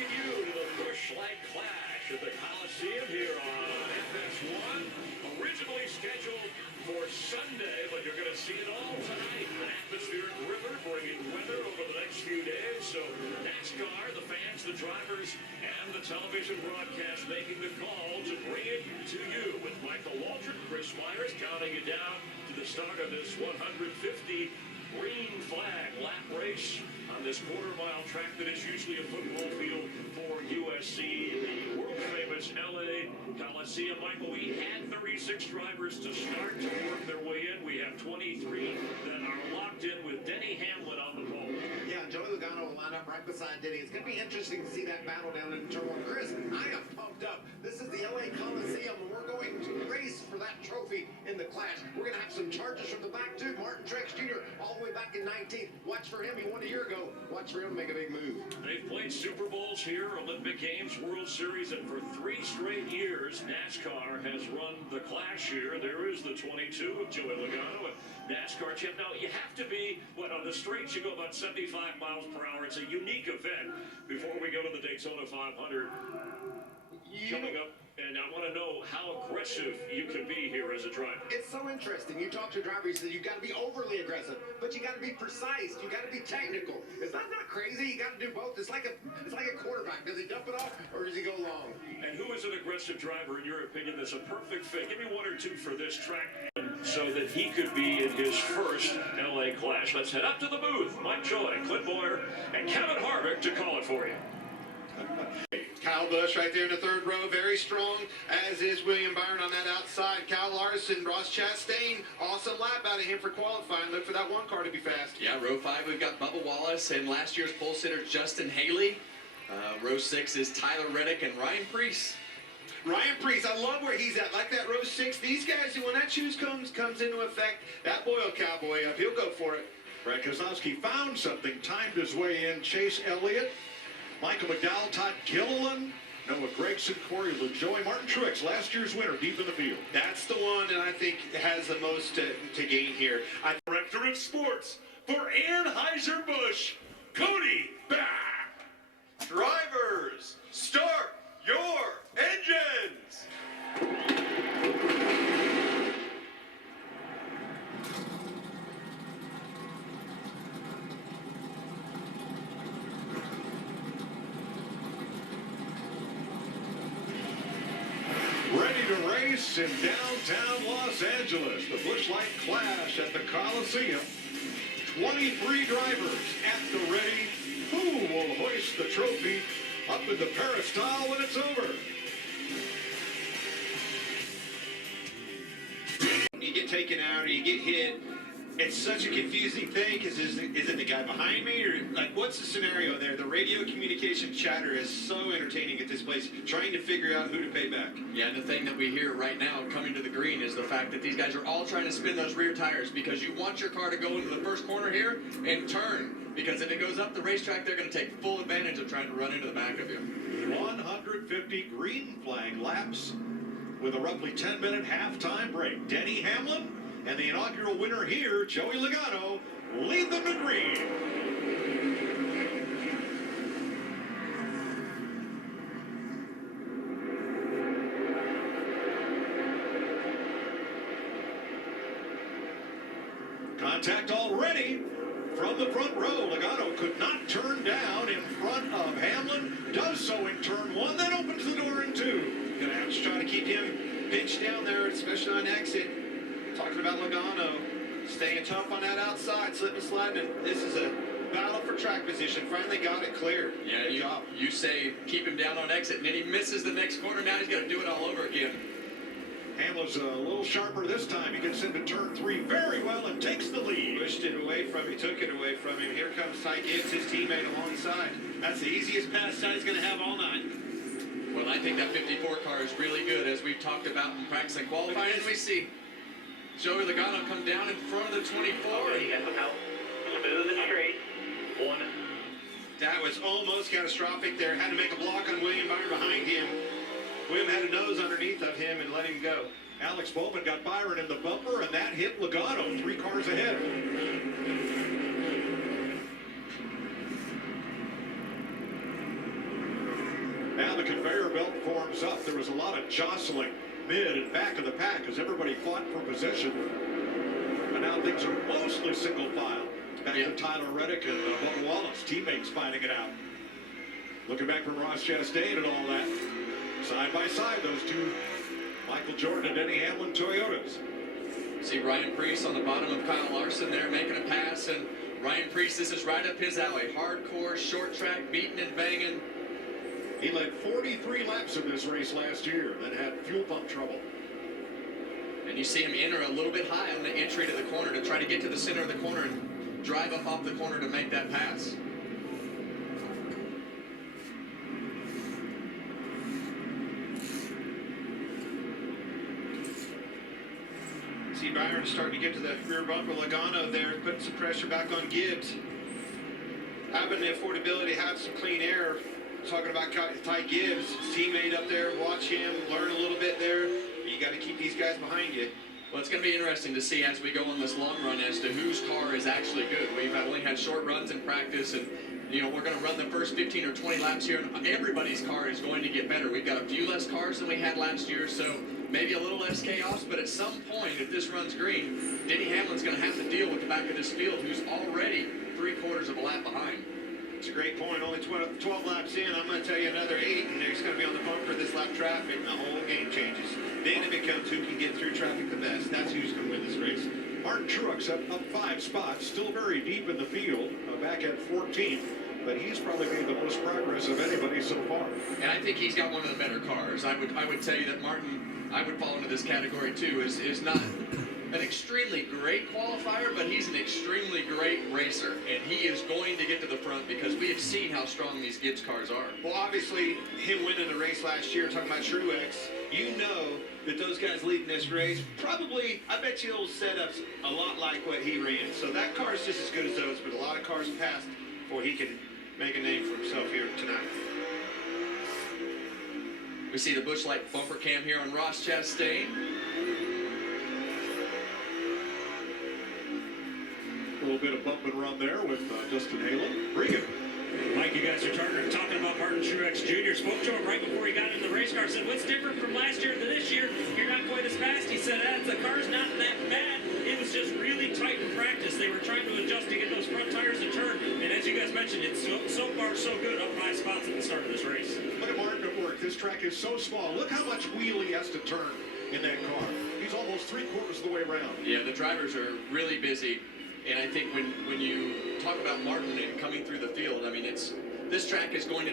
You to the Busch-like Clash at the Coliseum here on FS1. Originally scheduled for Sunday, but you're going to see it all tonight. An atmospheric river bringing weather over the next few days. So Nascar, the fans, the drivers, and the television broadcast making the call to bring it to you with Michael Waltrip, Chris Myers counting you down to the start of this 150 green flag lap race on this quarter-mile track that is usually a football field for USC, the world-famous LA Coliseum. Michael, we had 36 drivers to start to work their way in. We have 23 that are locked in with Denny Hamlin on the pole. Yeah, Joey Logano will line up right beside Denny. It's going to be interesting to see that battle down in turn one. Chris, I am pumped up. This is the LA Coliseum, and we're going to race for that trophy in the Clash. We're going to have some charges from the back, too. Martin Truex Jr. all the way back in 19th. Watch for him. He won a year ago. Watch for him to make a big move. They've played Super Bowls here, Olympic Games, World Series, and for 3 straight years, NASCAR has run the Clash here. There is the 22 of Joey Logano, and NASCAR champ. Now, you have to be, on the straights you go about 75 miles per hour. It's a unique event before we go to the Daytona 500 coming up. And I want to know how aggressive you can be here as a driver. It's so interesting. You talk to a driver, you say you got to be overly aggressive, but you got to be precise. You got to be technical. Is that not crazy? You got to do both. It's like a quarterback. Does he dump it off or does he go long? And who is an aggressive driver, in your opinion, that's a perfect fit? Give me 1 or 2 for this track so that he could be in his first LA Clash. Let's head up to the booth. Mike Joy, Clint Boyer, and Kevin Harvick to call it for you. Kyle Busch right there in the third row, very strong, as is William Byron on that outside. Kyle Larson, Ross Chastain, awesome lap out of him for qualifying. Look for that one car to be fast. Yeah, row 5, we've got Bubba Wallace and last year's pole sitter Justin Haley. Row 6 is Tyler Reddick and Ryan Preece. Ryan Preece, I love where he's at. Like that row 6, these guys, when that choose comes into effect, that Boyle cowboy up, he'll go for it. Brad Keselowski found something, timed his way in. Chase Elliott, Michael McDowell, Todd Gilliland, Noah Gragson, Corey LaJoie, Martin Truex, last year's winner, deep in the field. That's the one that I think has the most to gain here. Director of Sports for Anheuser-Busch, Cody Back. Drivers, start your engines! Ready to race in downtown Los Angeles. The Busch-like Clash at the Coliseum. 23 drivers at the ready. Who will hoist the trophy up in the peristyle when it's over? You get taken out or you get hit, it's such a confusing thing because is it the guy behind me or like what's the scenario there? The radio communication chatter is so entertaining at this place, trying to figure out who to pay back. Yeah, and the thing that we hear right now coming to the green is the fact that these guys are all trying to spin those rear tires because you want your car to go into the first corner here and turn. Because if it goes up the racetrack, they're going to take full advantage of trying to run into the back of you. 150 green flag laps with a roughly 10-minute halftime break. Denny Hamlin and the inaugural winner here, Joey Logano, lead them to green. Contact already from the front row. Logano could not turn down in front of Hamlin. Does so in turn 1, then opens the door in 2. Gonna have to try to keep him pinched down there, especially on exit. Talking about Logano, staying tough on that outside, slipping and sliding. This is a battle for track position. Finally got it clear. Yeah, you say keep him down on exit, and then he misses the next corner. Now he's got to do it all over again. Hamlin's a little sharper this time. He gets into turn 3 very well and takes the lead. Pushed it away from him, took it away from him. Here comes Ty Gibbs, his teammate alongside. That's the easiest pass Ty's going to have all night. Well, I think that 54 car is really good, as we've talked about in practice and qualifying. And we see Joey Logano come down in front of the 24. Oh, you got some help. Smooth and straight. 1. That was almost catastrophic there. Had to make a block on William Byron behind him. William had a nose underneath of him and let him go. Alex Bowman got Byron in the bumper, and that hit Logano 3 cars ahead. the conveyor belt forms up, there was a lot of jostling mid and back of the pack as everybody fought for position. But now things are mostly single file. Back to Tyler Reddick and Bubba Wallace, teammates fighting it out. Looking back from Ross Chastain and all that. Side by side, those two, Michael Jordan and Denny Hamlin Toyotas. See Ryan Preece on the bottom of Kyle Larson there making a pass, and Ryan Preece, this is right up his alley. Hardcore, short track, beating and banging. He led 43 laps of this race last year, then had fuel pump trouble. And you see him enter a little bit high on the entry to the corner to try to get to the center of the corner and drive up off the corner to make that pass. See Byron starting to get to the rear bumper. Logano there, putting some pressure back on Gibbs. Having the affordability, have some clean air. Talking about Ty Gibbs, teammate up there, watch him, learn a little bit there. You got to keep these guys behind you. Well, it's going to be interesting to see as we go on this long run as to whose car is actually good. We've only had short runs in practice, and you know we're going to run the first 15 or 20 laps here, and everybody's car is going to get better. We've got a few less cars than we had last year, so maybe a little less chaos, but at some point, if this runs green, Denny Hamlin's going to have to deal with the back of this field, who's already 3/4 of a lap behind. It's a great point. Only 12 laps in. I'm going to tell you another 8, and there's going to be on the bumper this lap traffic, and the whole game changes. Then it becomes who can get through traffic the best. That's who's going to win this race. Martin Truex up 5 spots, still very deep in the field, back at 14th, but he's probably made the most progress of anybody so far. And I think he's got one of the better cars. I would tell you that Martin, I would fall into this category too, is not an extremely great qualifier, but he's an extremely great racer, and he is going to get to the front because we have seen how strong these Gibbs cars are. Well, obviously, him winning the race last year, talking about Truex, you know that those guys leading this race, probably, I bet you those setups a lot like what he ran. So that car is just as good as those, but a lot of cars passed before he can make a name for himself here tonight. We see the Busch Light bumper cam here on Ross Chastain. A little bit of bump and run there with Justin Halen. Regan. Mike, you guys are talking about Martin Truex Jr. Spoke to him right before he got in the race car. Said, what's different from last year to this year? You're not quite as fast. He said, the car's not that bad. It was just really tight in practice. They were trying to adjust to get those front tires to turn. And as you guys mentioned, it's so far so good, up 5 spots at the start of this race. Look at Martin at work. This track is so small. Look how much wheel he has to turn in that car. He's almost 3/4 of the way around. Yeah, the drivers are really busy. And I think when you talk about Martin and coming through the field, I mean, this track is going to